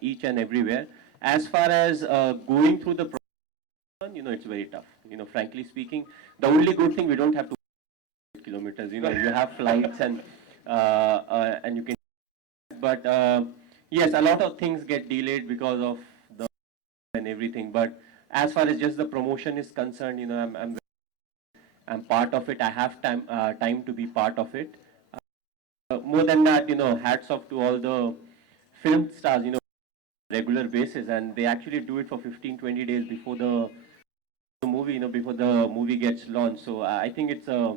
each and everywhere. As far as going through the process, it's very tough. Frankly speaking, the only good thing, we don't have to kilometers. You have flights and you can. But yes, a lot of things get delayed because of the and everything. But as far as just the promotion is concerned, I'm part of it. I have time to be part of it. More than that, hats off to all the film stars, regular basis, and they actually do it for 15, 20 days before the movie, before the movie gets launched. So I think it's a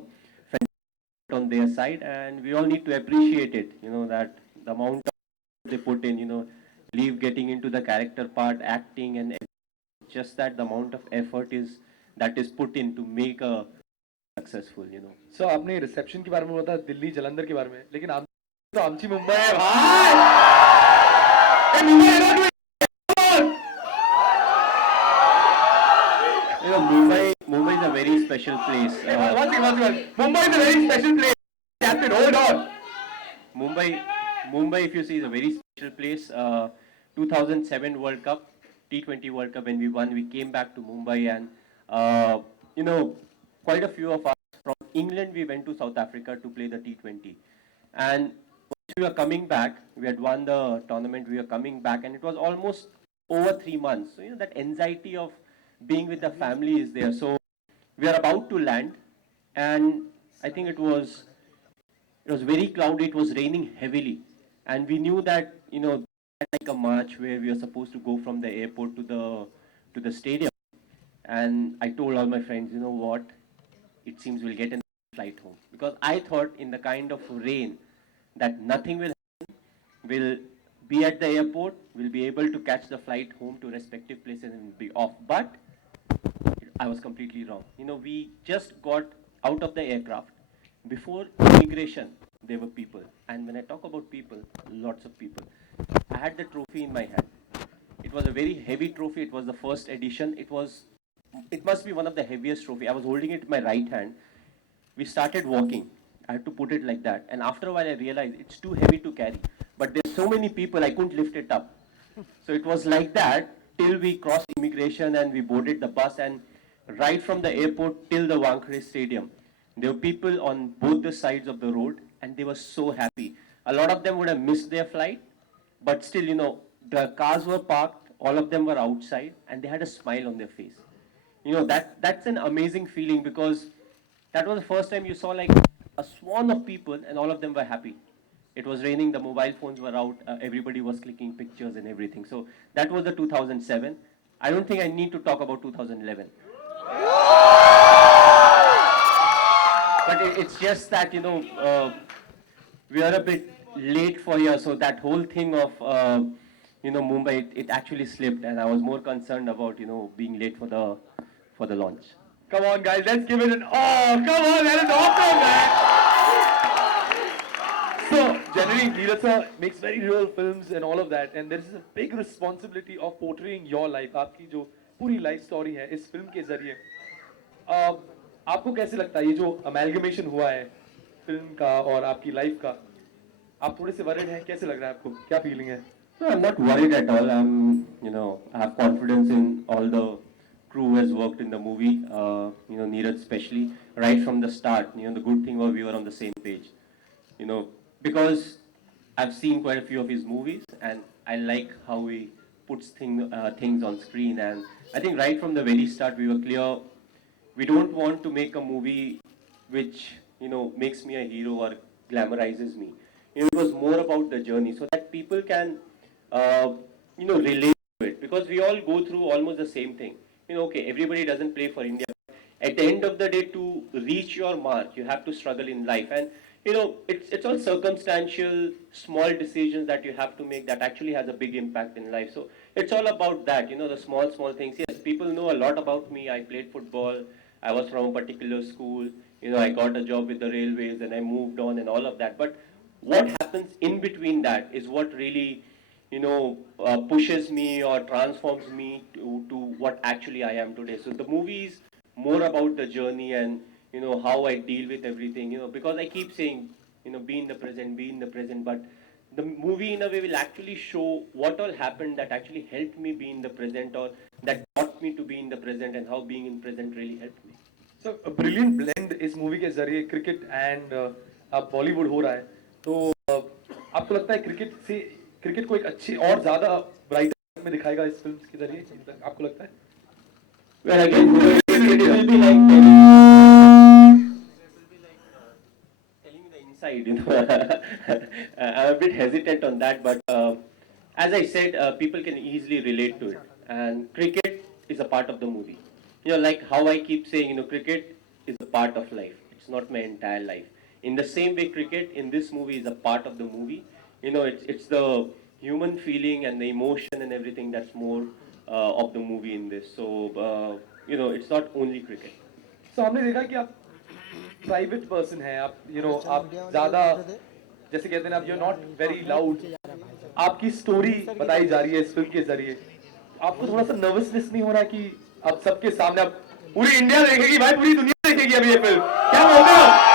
on their side, and we all need to appreciate it. That the amount of they put in, leave getting into the character part, acting, and just that the amount of effort that is put in to make a successful. सो आपने reception के बारे में बताया, दिल्ली जलंधर के बारे में, लेकिन आम तो आमची मुंबई है भाई। मुंबई है ना Mumbai is a very special place. Mumbai is a very special place. Captain, hold on. Mumbai, if you see, is a very special place. 2007 World Cup, T20 World Cup, when we won, we came back to Mumbai, and quite a few of us from England, we went to South Africa to play the T20. And once we were coming back, we had won the tournament, we were coming back, and it was almost over 3 months. So, that anxiety of being with the family is there. So we are about to land, and I think it was very cloudy, it was raining heavily. And we knew that, like a march where we are supposed to go from the airport to the stadium. And I told all my friends, you know what, it seems we'll get a flight home. Because I thought in the kind of rain that nothing will happen, we'll be at the airport, we'll be able to catch the flight home to respective places and be off. But I was completely wrong. We just got out of the aircraft. Before immigration, there were people. And when I talk about people, lots of people. I had the trophy in my hand. It was a very heavy trophy. It was the first edition. It must be one of the heaviest trophy. I was holding it in my right hand. We started walking. I had to put it like that. And after a while, I realized it's too heavy to carry. But there's so many people, I couldn't lift it up. So it was like that till we crossed immigration and we boarded the bus, and right from the airport till the Wankhede Stadium, there were people on both the sides of the road, and they were so happy. A lot of them would have missed their flight, but still, the cars were parked, all of them were outside, and they had a smile on their face. That's an amazing feeling, because that was the first time you saw like a swarm of people, and all of them were happy. It was raining, the mobile phones were out, everybody was clicking pictures and everything. So that was the 2007. I don't think I need to talk about 2011. But it's just that, we are a bit late for here. So that whole thing of, Mumbai, it actually slipped, and I was more concerned about, being late for the launch. Come on, guys, let's give it an come on, that is awesome, man. So generally, Neeraj sir makes very real films and all of that, and there is a big responsibility of portraying your life. आपकी जो पूरी life story है इस film के जरिए, आपको कैसे लगता है ये जो amalgamation हुआ है film का और आपकी life का? आप थोड़े से worried हैं, कैसे लग रहा है आपको? क्या feeling है? No, I'm not worried at all. I have confidence in all the crew who has worked in the movie, Neeraj especially, right from the start. The good thing was we were on the same page. Because I've seen quite a few of his movies, and I like how he puts things on screen. And I think right from the very start, we were clear, we don't want to make a movie which, makes me a hero or glamorizes me. It was more about the journey, so that people can, relate to it. Because we all go through almost the same thing. Okay, everybody doesn't play for India. At the end of the day, to reach your mark, you have to struggle in life. And it's all circumstantial, small decisions that you have to make that actually has a big impact in life. So it's all about that, the small things. Yes, people know a lot about me. I played football. I was from a particular school. I got a job with the railways, and I moved on and all of that. But what happens in between that is what really, pushes me or transforms me to what actually I am today. So the movie is more about the journey and, how I deal with everything, because I keep saying, be in the present, but the movie in a way will actually show what all happened that actually helped me be in the present, or that taught me to be in the present, and how being in present really helped me. So a brilliant blend इस movie के जरिए cricket and अब बॉलीवुड हो रहा है, तो आपको लगता है क्रिकेट को एक अच्छी और ज्यादा ब्राइट में दिखाएगा इस फिल्म के जरिए, आपको लगता है? Well, again, it will be like telling the inside, you know. I'm a bit hesitant on that, but as I said, people can easily relate to it. And cricket is a part of the movie. You know, like how I keep saying, you know, cricket is a part of life. It's not my entire life. In the same way, cricket in this movie is a part of the movie. You know, it's the human feeling and the emotion and everything that's more of the movie in this. So, you know, it's not only cricket. So हमने देखा कि आप private person हैं, आप आप ज्यादा जैसे कहते हैं आप, you are not very loud, आपकी स्टोरी बताई जा रही है इस फिल्म के जरिए, आपको थोड़ा सा नर्वसनेस नहीं हो रहा कि अब सबके सामने, अब पूरी इंडिया देखेगी भाई, पूरी दुनिया देखेगी अभी ये फिल्म, क्या बोलते हो?